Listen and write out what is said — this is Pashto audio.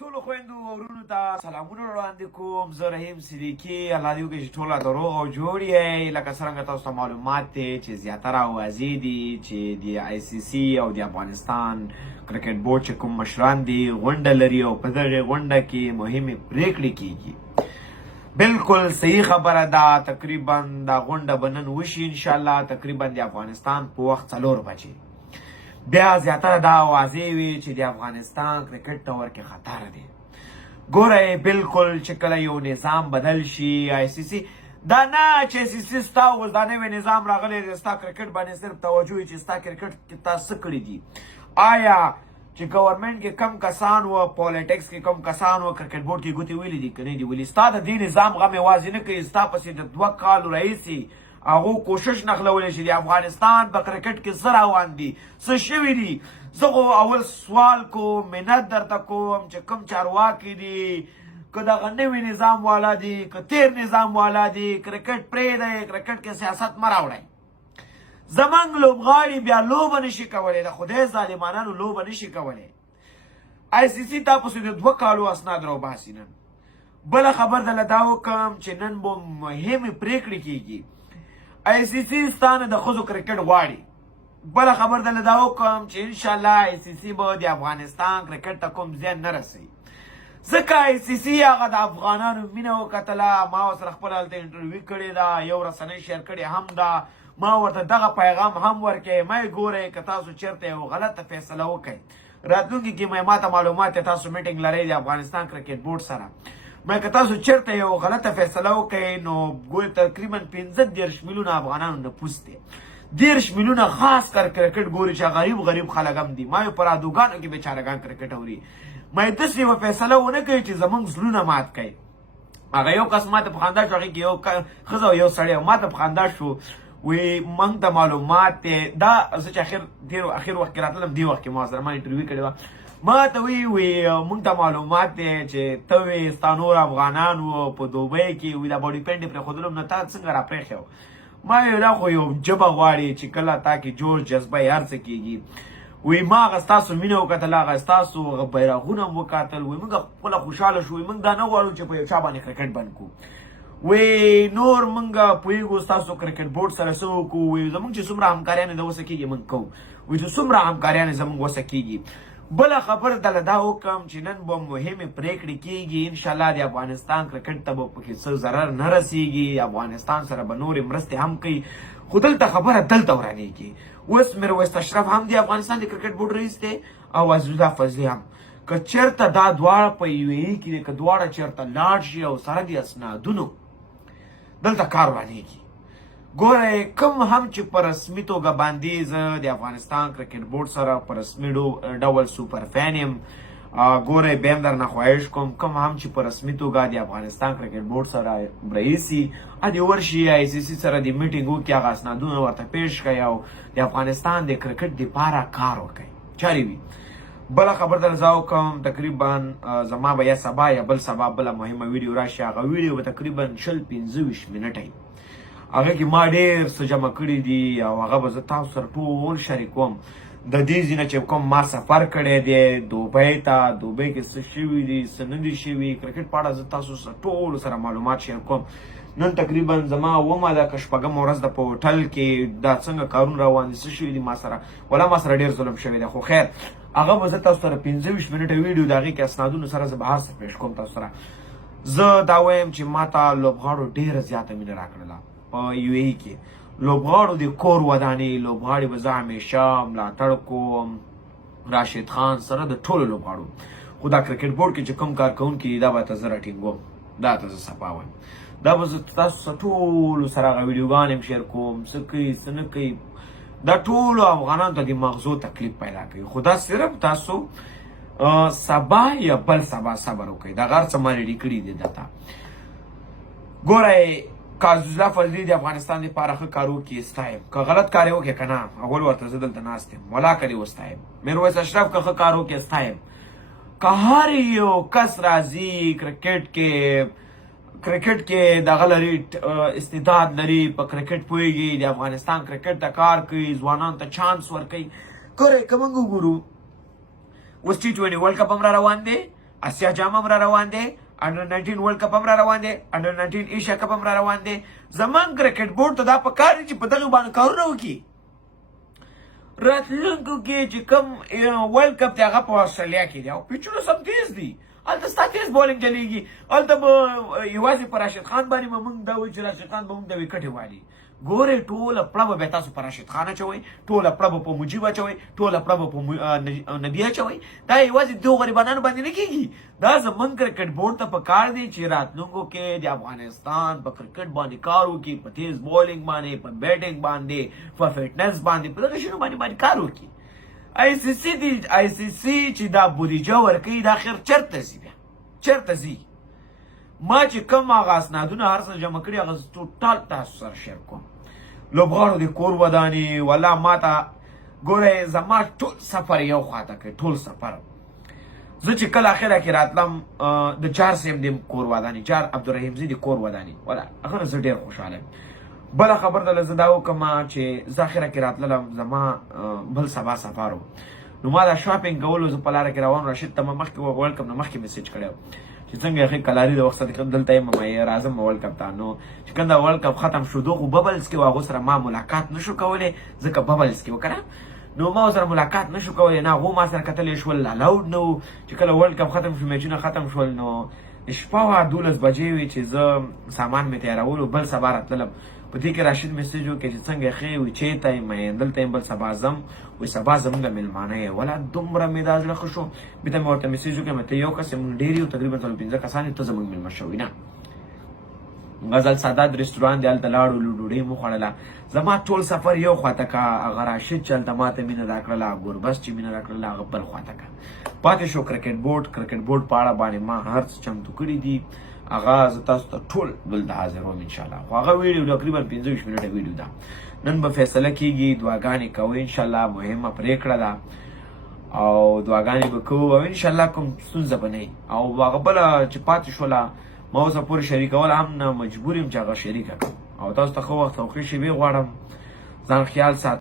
ټولو خویندو او ورونو ته سلامونه وړاندې کوم. زه رحیم صدیقي. الله دې وکړي چې ټوله د روغ او جوړ یې. لکه څرنګه تاسو ته معلومات دی چې زیاتره اوازې دي چې د آی سی سی او د افغانستان کرکټ بورډ چې کوم مشران دي غونډه لري او په دغې غونډه کې مهمې پریکړې کیږي. بالکل صحیح خبره ده. تقریبا دا غونډه به نن وشي انشاءالله. تقریبا د افغانستان په وخت 4 بجې. بیا زیاتره دا اوازې وي چې د افغانستان کرکټ ټور کې خطر دی. ګوره بالکل چې کله یو نظام بدل شي آی سی سی دا نه چې آی سی سی ستا اوس دا نوی نظام راغلی دی ستا کرکټ باندې صرف توجه وي چې ستا کرکټ کې تا څه کړي دي. آیا چې ګورنمنټ کې کم کسان و پالیټکس کې کم کسان و کرکټ بورډ کې ګوتې ویلي دي که نه دي ویلي. ستا د دې نظام غم یوازې نه کوي. ستا پسې د 2 کالو راهیسې هغو کوشش نخلولی چې د افغانستان په کرکټ کې څه روان دي څه شوي دي. زه خو اول سوال کوم منت درته کوم چې کوم چارواکي دي که دغه نوي نظام والا دي که تیر نظام والا دي کرکټ پرېږدئ. کرکټ کې سیاست مه راوړئ. زمونږ لوبغاړي بیا لوبه نشي کولی. د خدای ظالمانانو لوبه نشي کولی. آی سی سی تا پسې د 2 کالو اسناد راوباسي. نن بله خبر دله دا وکړم چې نن به مهمې پرېکړې کیږي. آی سی سی ستانه د ښځو کرکټ غواړي. بله خبر دله دا وکړم چې انشاءالله آی سی سی به د افغانستان کرکټ ته کوم زیان نه رسوي. ځکه آی سی سی هغه د افغانانو مینه وکتله. ما ورسره خپله هلته انټرویو کړې ده. یو رسنۍ شیر کړې هم ده. ما ورته دغه پیغام هم ورکړی مې ګورئ که تاسو چېرته یو غلطه فیصله وکئ راتلونکي کې مې ماته معلومات دی تاسو میټینګ لرئ د افغانستان کرکټ بورډ سره. مې که تاسو چېرته یو غلطه فیصله وکئ نو ګویا تقریبا 15 میلیونه افغانانو نفوس دی. 10 میلیونه خاص کر کرکټ ګوري چې غریب خلک هم دي. ما یې په رادوګانو کې بیچارهګان کرکټ اوري. مې داسې یوه فیصله ونه کوي چې زموږ زړونه مات کوي. هغه یو کس ماته په خندا شو. هغې کې یو ښځه او یو سړی ماته په خندا شو. وی موږ ته معلومات دی دا زه چې اخر وخت کې راتلم دې وخت کې ما سره ما انټرویو کړې وه. ما ته وی موږ ته معلومات دی چې ته وې ستا نور افغانان وو په دوبۍ کې وي دا باډي پینډ یې پرېښودلم نو تا څنګه راپرېښی و. ما وی دا خو یو ژبه غواړي چې کله تا کې جوړ جذبه یې هر څه کېږي. وی ما هغه ستاسو مینه وکتل هغه ستاسو هغه بیرغونه هم وکتل. وی موږ خپله خوشحاله شو. وی موږ دا نه غواړو چې په یو چا باندې کرکټ بند کړو. وی نور موږ پوهېږو ستاسو کرکټ بورډ سره څه وکړو. وی زموږ چې څومره همکاریان د وسه کېږي موږ کوو. وی چې څومره همکاریان زموږ وسه کېږي. بله خبر دله دا وکړم چې نن به مهمې پرېکړې کېږي. انشاءالله د افغانستان کرکټ ته به پکې څه ضرر نه رسېږي. افغانستان سره به نورې مرستې هم کوي. خو دلته خبره دلته ورانېږي. اوس میرویس اشرف هم د افغانستان د کرکټ بورډ رئیس دی او عزیزالله فضلي هم. که چېرته دا دواړه په یو ای کې دی که دواړه چېرته لاړ شي او سره د اسنادونو دلته کار روانېږي. ګوره کوم هم چې په رسمي توګه باندې زه د افغانستان کرکټ بورډ سره په رسمي ډول سوپر فین یم. ګوره بیا هم درنه خواهش کوم کوم هم چې په رسمي توګه د افغانستان کرکټ بورډ سره رئیس وي دې ورشي آی سی سی سره د میټینګ وکړي هغه اسنادونه ورته پیش کړي او د افغانستان د کرکټ دپاره کار وکړي چارې وي. بله خبر در زه وکړم تقریبا زما به یا سبا یا بل سبا بله مهمه ویډیو راشي. هغه ویډیو به تقریبا 25 منټه وي. هغه کې ما ډېر څه جمع کړي دي او هغه به زه تاسو سره ټول شریکوم. د دې ځینه چې کوم ما سفر کړی دی دوبۍ ته دوبۍ کې څه شوي دي څه نه دي شوي کرکټ په اړه زه تاسو سره ټولو سره معلومات شیر کوم. نن تقریبا زما 9 ده که 6 ورځ ده په هوټل کې دا څنګه کارونه روان دي څه شوي دي ما سره ولا ما سره ډېر ظلم شوی دی. خو خیر هغه به زه تاسو سره 25 منټه ویډیو د هغې کې اسنادونو سره زه به هر څه پیش کوم تاسو سره. زه دا وایم چې ما ته لوبغاړو ډېره زیاته مینه راکړله په یو ای کې. لوبغاړو د کور ودانې لوبغاړي به زه همیشه ملاتړ کوم راشد خان سره د ټولو لوبغاړو. خو دا کرکټ بورډ کې چې کوم کارکوونکي دي دا به ته زه راټینګوم دا ته زه صفا وایم. دا به زه تاسو سره ټولو سره هغه ویډیوګانې هم شیر کوم څه کوي څه نه کوي. دا ټولو افغانانو ته د مغزو تکلیف پیدا کوي. خو دا صرف تاسو سبا یا بل سبا صبر وکړئ. دا غر څه ما ریډي کړي دي درته. ګورئ که عزیزالله فضلي د افغانستان دپاره ښه کار وکړي ستایم. که غلط کار یې وکړي که نه اول ورته زه دلته ناست یم ولا کړي وستایم. میرویس اشرف که ښه کار وکړي ستایم. که هر یو کس راځي کرکټ کې دغه لري استعداد لري په کرکټ پوهېږي د افغانستان کرکټ ته کار کوي ځوانانو ته چانس ورکوي. ګورئ که موږ وګورو اوس T20 ورلډ کپ هم را روان دی اسیا جام هم را روان دی، انډر 19 ورلد کپ هم را روان دی، انډر 19 ایشیا کپ هم را روان دی. زمونږ کرکټ بورډ ته دا پکار دی چې په دغه باندې کارونه وکړي. راتلونکو کې چې کوم ورلد کپ دی هغه په استرالیا کې دی او پیچونه سم تیز دي. هلته ستا تیز بولینګ چلیږي. هلته به یوازې په راشد خان باندې به موږ دا وایو چې راشد خان به موږ د وکټې والي. ګورئ ټوله پړه به بیا تاسو په راشد خان اچوئ، ټوله پړه به په مجیب اچوئ، ټوله پړه به په نبي اچوئ. دا یوازې دو غریبانانو باندې نه کېږي. دا زمونږ کرکټ بورډ ته پکار دی چې راتلونکو کې د افغانستان په کرکټ باندې کار وکړي، په تیز بولینګ باندې، په بیټینګ باندې، په فټنس باندې، په دغه شیانو باندې کار وکړي. آی سی سی چې دا بودیجه ورکوي دا خیر چېرته ځي بیا؟ چېرته ځي؟ ما چې کوم هغه اسنادونه هر څه جمع کړي هغه ټوټال تاسو سره شیر کوم. لوبغاړو د کور ودانې والله ما ته ګورئ زما ټول سفر یو خواته کوي، ټول سفر. زه چې کله اخره کې راتلم د چار سیم د کور ودانې، چار عبدالرحیم زی د کور ودانې، والله هغه زه ډېر خوشحاله یم. بله خبر دله زه دا وکړم چې زه اخره کې راتللم، زما بل سبا سفر و. نو ما دا شاپینګ کولو زه په لاره کې روان راشد ته مخکې ورلد کپ نه مخکې میسیج کړی و چې څنګه یې کلاري د وخت سره دلته یم راځم ورلد کپ ته. نو چې کوم دا ورلد کپ ختم شو دغه ببلز کې و هغو سره ما ملاقات نشو کولی ځکه ببلز کې و که نه. نو ما سره ملاقات نشو کولی، نه هغو ما سره کتلی شول، الاود نه و. چې کله ورلد کپ ختم شو میچونه ختم شول نو شپه وه 12 بجې وې چې زه سامان مې تیارولو، بل سبا راتللم. په دې کې راشد میسیج وکړ چې څنګه یې ښې وي چېرته یم دلته یم، بل سبا ځم. وایي سبا زموږ مېلمانه یې. ولا دومره مې دا زړه ښه شو. بېرته مې ورته میسیج وکړ ته یو کس یې، موږ ډېر یو تقریبا 15 کسان یو، ته زموږ مېلمه شوي نه. غزل سادات رستوران دی، هلته لاړو ډوډۍ مو خوړله. زما ټول سفر یو خواته که هغه راشد چې هلته ماته مینه راکړله، ګوربز چې مینه راکړله هغه بل خواته که پاتې شو. کرکټ بورډ په اړه باندې ما هر څه چمتو کړي دي، هغه زه تاسو ته ټول دلته حاضروم انشاءالله. خو هغه ویډیو تقریبا 25 منټه ویډیو ده. نن به فیصله کېږي، دعاګانې کوئ انشاءالله، مهمه پرېکړه ده او دعاګانې به کوو او انشاءالله کوم ستونزه به نه وي. او هغه بله چې پاتې شوله ما اوسه پورې شریکول هم نه مجبور یم چې هغه شریکه کړم. او تاسو ته ښه وخت او ښې شېبې غواړم. ځان خیال ساتئ.